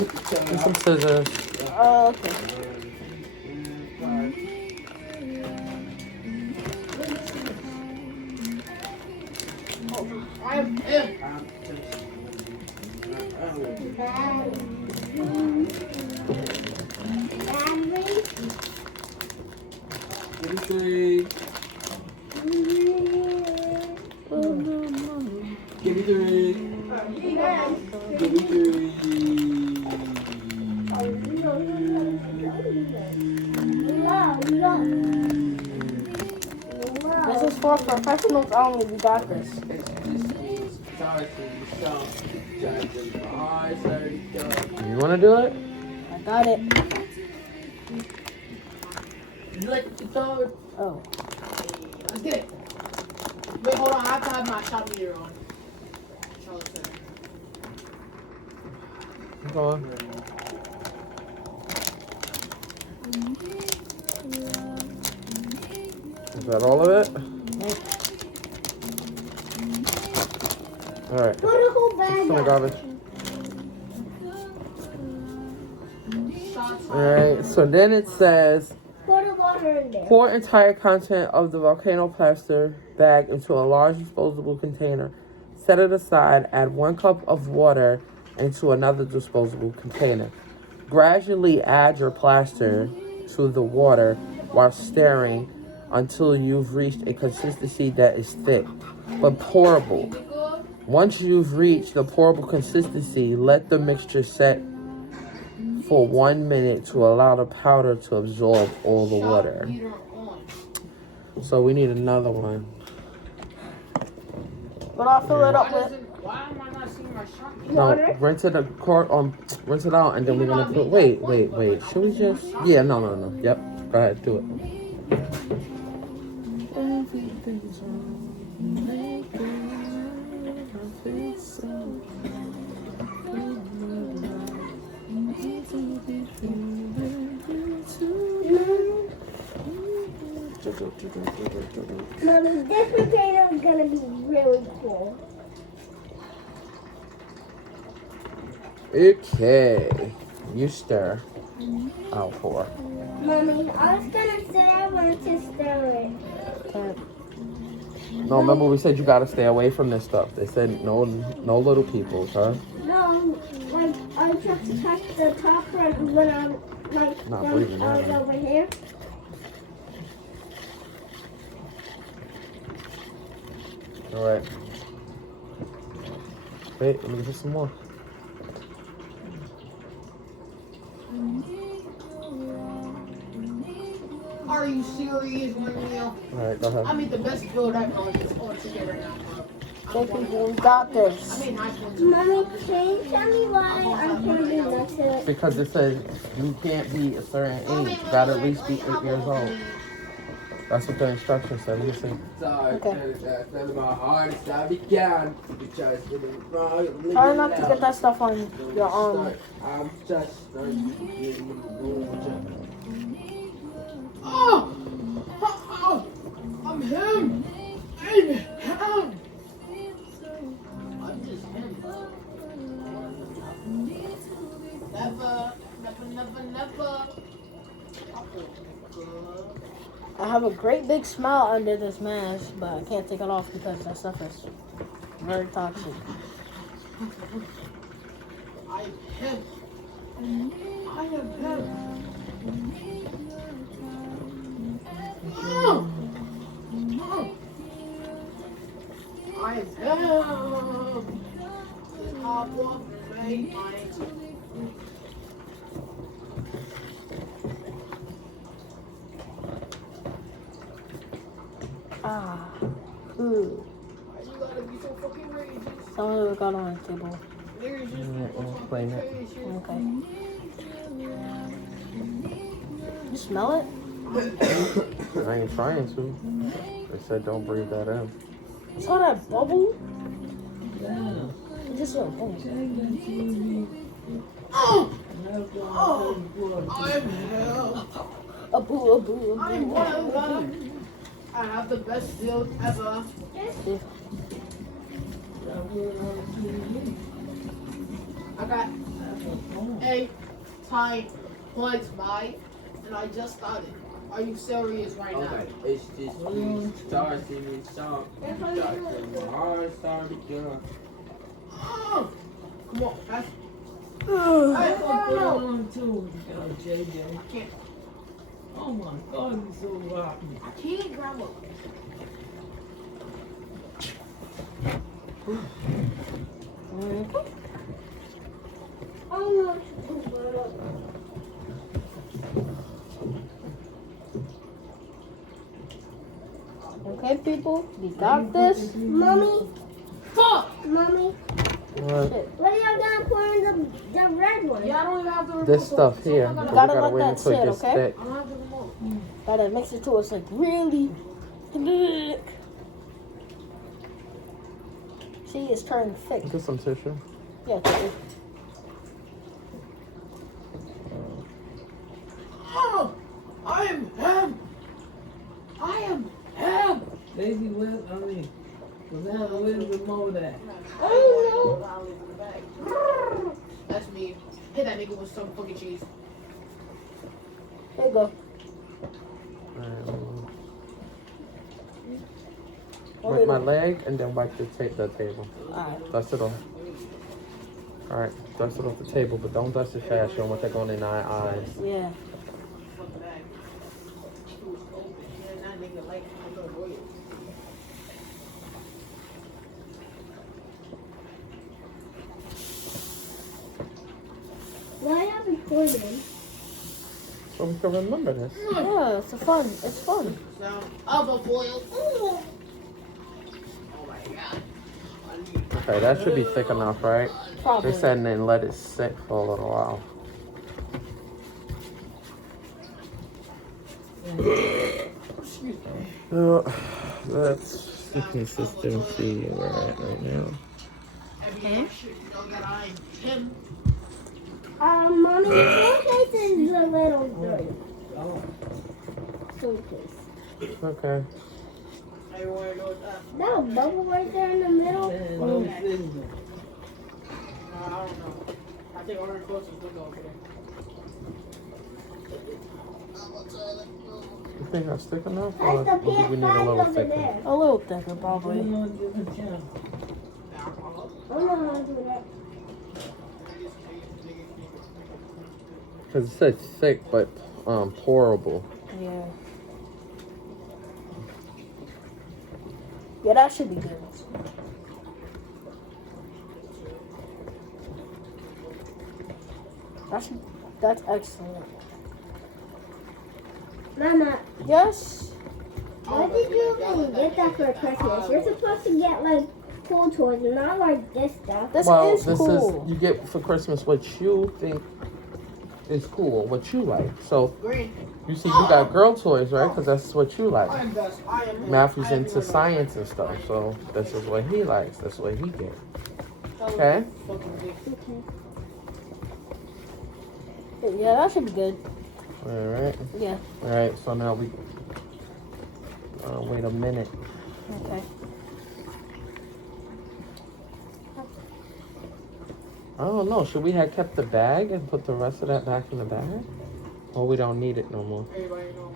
And some scissors. Oh, okay. Give me 3. Give me 3. Give me 3. This is for professionals only. We got this. You want to do it? I got it. You like the guitar? Oh. Let's get it. Wait, hold on. I have to have my shot meter on. Charlotte said. Go on. Is that all of it? Alright. Put a whole bag It's in the out. garbage. Shots. Alright, so then it says, Put the water in there. pour entire content of the volcano plaster bag into a large disposable container. Set it aside, add 1 cup of water into another disposable container. Gradually add your plaster to the water while stirring until you've reached a consistency that is thick but pourable. Once you've reached the pourable consistency, let the mixture set for 1 minute to allow the powder to absorb all the water. So we need another one. But I'll fill it up with. Why am I not seeing my shot meter? No, rinse it rinse it out, and then we're gonna put. Wait. Should we just? Yeah, no. Yep. Go ahead, do it. Mommy, this potato is gonna be really cool. Okay, you stir. I'll pour. Mommy, I was gonna say I wanted to stir it. No, remember we said you gotta stay away from this stuff. They said no little people, huh? No, like I just to touch the top part when I'm like Not when breathing I was either. over here. All right. Wait, let me get some more. Are you serious, Maria? All right, go I ahead. made the best build I've known this all together now, bro. Thank you. We got I this. made nice ones. Mommy, can you tell me why I can't do next to it? Because it says you can't be a certain age. You gotta at least be 8 years old. That's what the instructions said. Let me see. Try not to get that stuff on your arm. Oh! I'm him! I'm him! I'm just him. Never. I have a great big smile under this mask, but I can't take it off because that stuff is very toxic. I am him. I am him. Oh! I am him. The top of my Ah. Ooh. Why you gotta be so fucking raging? Some of it got on the table. Niggas just I'll claim it. Okay. You smell it? I ain't trying to. They said don't breathe that in. Saw that bubble? It's just a bubble. I'm hell. A boo, a boo, a I'm boo. one of them. I have the best build ever. I got Hey, time flies by, and I just started. Are you serious right now? Okay, it's just you start singing song. Start singing hard, start again. Come on, pass. Hey, what's going on too, JJ? I can't. Oh my God, it's so rotten. I can't, Grandma. Oh, Okay, people, we got this. Mommy, Fuck! mommy, What? Shit. what are you gonna pour in the red one? Yeah, I don't even have the remote. This stuff so here. I We gotta- gotta gotta let wait that until it sit, gets okay? thick. I don't have the remote. Gotta mix it till it's like really thick. See, it's turning thick. Get some tissue. Yeah, it's Oh, I am him. I am him. Baby, where's the remote at? That's me. Hit that nigga with some fucking cheese. There you go. Wipe my leg and then wipe the table. Alright. Dust it off. Alright, dust it off the table, but don't dust it fast. You don't want that going in our eyes. Yeah. Fuck that. It was open. Yeah, that nigga like I'm gonna roll it. Why are we recording? So we can remember this. Yeah, it's fun. It's fun. Sound of a boil. Oh my god. Okay, that should be thick enough, right? Probably. They said and then let it sit for a little while. Excuse me. That's the consistency we're at right now. Every shit, you know that I'm him. Mommy, the suitcase is a little dirty. Oh, Suitcase. Okay. Everyone knows that. That bubble right there in the middle. man, no signal. I don't know. I think we're close to the window over there. You think that's thick enough? That's Or the do we need a PS5 little over thicker? there. A little thicker, Put probably. it on a different channel. I don't know how to do that. Because it said thick but pourable. Yeah. Yeah, that should be good. That's excellent. Mama, Yes. why did you even get that for Christmas? You're supposed to get like cool toys, not like this stuff. This Well, is this cool. is, you get for Christmas what you think is cool, what you like. So, Green. you see, you got girl toys, right? Because that's what you like. I am best. I am him. Matthew's I am into everyone science and stuff, so this is what he likes. That's what he gets. Okay? Fucking big. Yeah, that should be good. Alright. Yeah. Alright, so now we wait a minute. Okay. I don't know. Should we have kept the bag and put the rest of that back in the bag? Or we don't need it no more? Everybody know.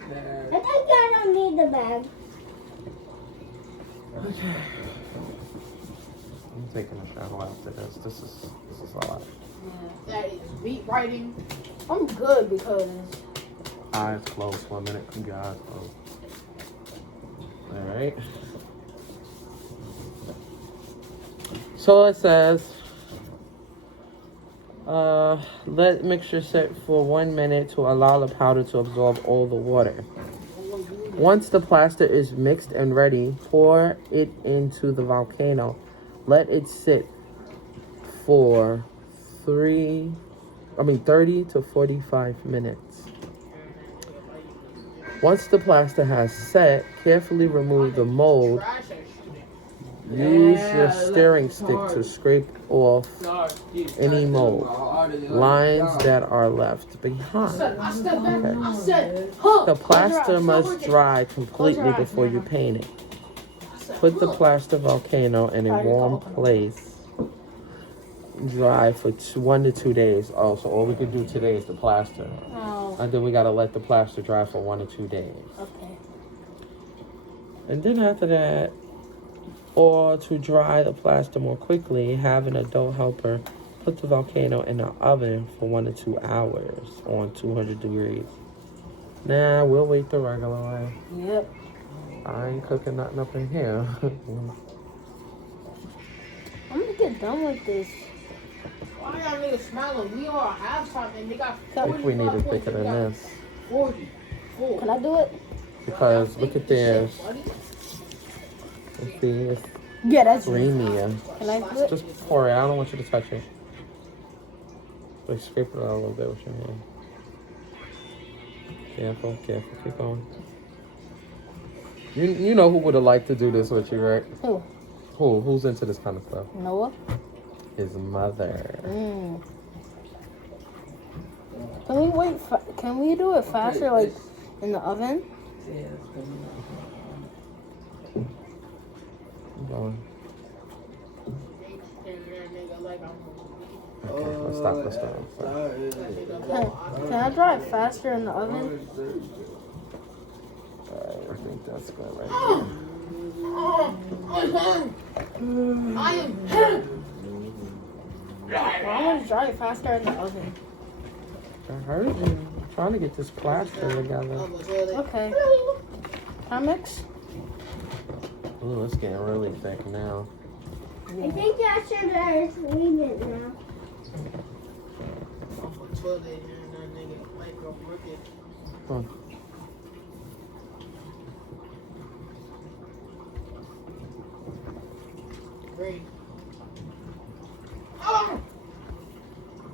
I think I don't need the bag. I'm taking a shower after this. This is a lot. That is meat writing. I'm good because Eyes closed for a minute. Keep your eyes closed. Alright. So it says, let mixture sit for 1 minute to allow the powder to absorb all the water. Once the plaster is mixed and ready, pour it into the volcano. Let it sit for 30 to 45 minutes. Once the plaster has set, carefully remove the mold. Trash that shit. Use your stirring stick to scrape off any mold lines that are left behind. I stepped back. Okay. I said, huh. The plaster must dry completely before you paint it. Put the plaster volcano in a warm place dry for 1 to 2 days. Oh, so all we can do today is the plaster. Oh, And then we gotta let the plaster dry for 1 to 2 days. okay. And then after that, or to dry the plaster more quickly, have an adult helper put the volcano in the oven for 1 to 2 hours on 200 degrees. Nah, we'll wait the regular way. Yep. I ain't cooking nothing up in here. I'm gonna get done with this. Why y'all niggas smiling? We all have something. They got I think we need to thicker than this. 40. Can I do it? Because look at this. See, it's Yeah, that's creamier. Can I do it? Just pour it. I don't want you to touch it. Like scrape it out a little bit with your hand. Careful, careful. Keep going. You know who would have liked to do this with you, right? Who? Who's into this kind of stuff? Noah? His mother. Can we wait? Can we do it faster, like in the oven? Keep going. Okay, let's stop. Can I dry it faster in the oven? Alright, I think that's good right there. I am. Well, I'm gonna dry it faster in the oven. I heard you. I'm trying to get this plaster together. Okay. Can I mix? Ooh, it's getting really thick now. I think y'all should leave it now. Huh.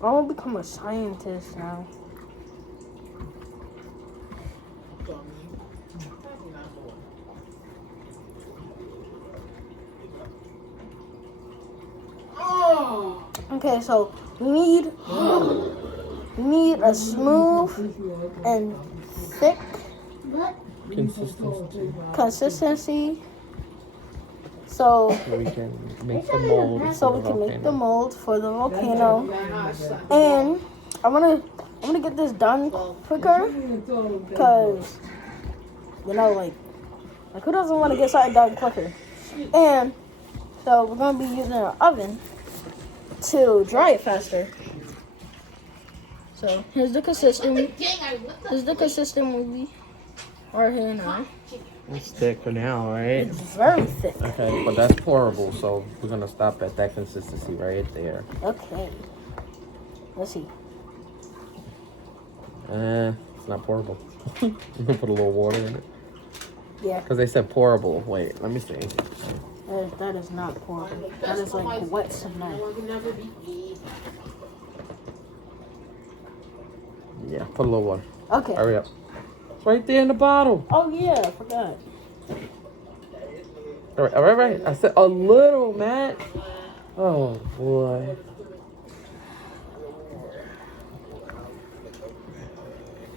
I want to become a scientist now. Okay, so we need a smooth and thick consistency. So we can make the mold. So we can make the mold for the volcano, and I'm gonna get this done quicker, cause like who doesn't want to get something done quicker? And so we're gonna be using an oven to dry it faster. So here's the consistent. Here's the consistent movie right here now. It's thick for now, right? It's very thick. Okay, but that's pourable, so we're gonna stop at that consistency right there. Okay. Let's see. It's not pourable. You can put a little water in it. Yeah. Because they said pourable. Wait, let me see. That is not pourable. That is like wet cement. Yeah, put a little water. Okay. Hurry up. It's right there in the bottle. Oh yeah, I forgot. All right. I said a little, Matt. Oh boy.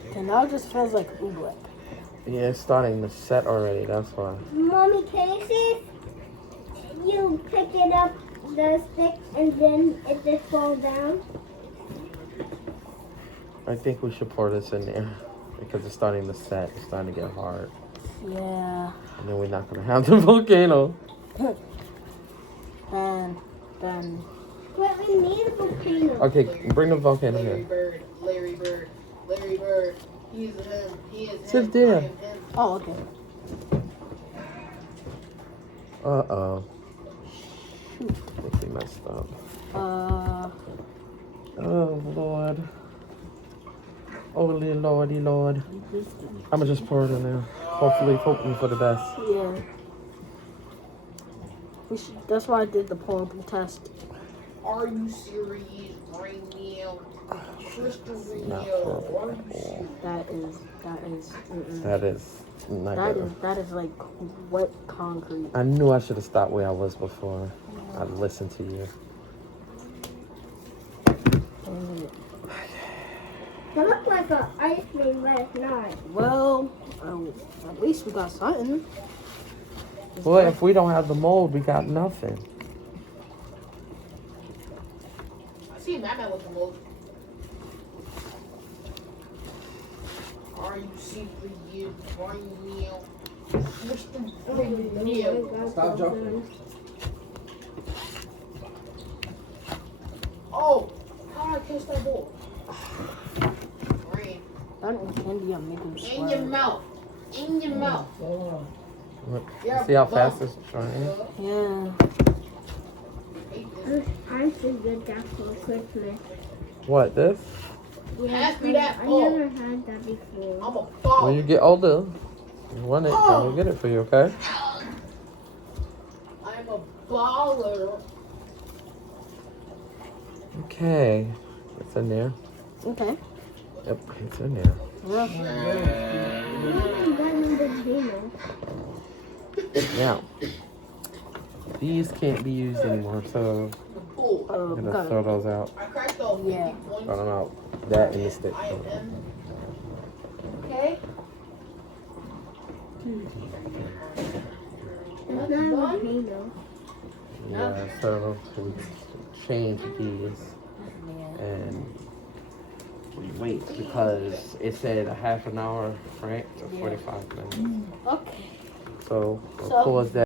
Okay, now it just feels like oobleck. Yeah, it's starting to set already. That's why. Mommy, can you see? You pick it up, the stick, and then it just falls down. I think we should pour this in there because it's starting to set. It's starting to get hard. Yeah. And then we're not gonna have the volcano. And then. But we need a volcano. Okay, bring the volcano here. Larry Bird. He's him. He is him. Sit there. I am him. Oh, okay. Uh-oh. I think we messed up. Oh, Lord. Holy Lordy Lord. I'm gonna just pour it in there. Hoping for the best. Yeah. That's why I did the pourable test. Are you serious? Bring me out. Not pourable. That is. That is not good. That is like wet concrete. I knew I should have stopped where I was before. I listened to you. It looked like an ice cream last night. Well, at least we got something. Boy, if we don't have the mold, we got nothing. see Mama with the most. Are you secret you? Are you real? What's the real? Stop jumping. Oh, how did I catch that ball? Rain. That is candy. I'm making In your mouth. In your mouth. Look, You're see how a fast bum. it's trying? Yeah. I should get that for Christmas. What, this? Pass me that I ball. never had that before. I'm a When ball. you get older, you want it, I will get it for you, okay? I'm a baller. Okay. It's in there. Okay. Yep, it's in there. Yeah. Now, these can't be used anymore, so Cool. I'm gonna throw those out. I cracked off 50 Yeah. points. Throw them out. That and the stick. I am. Okay. It's not a volcano. Yeah, so we change these and we wait because it said a half an hour, right? To 45 minutes. Okay. So we'll So- pause that.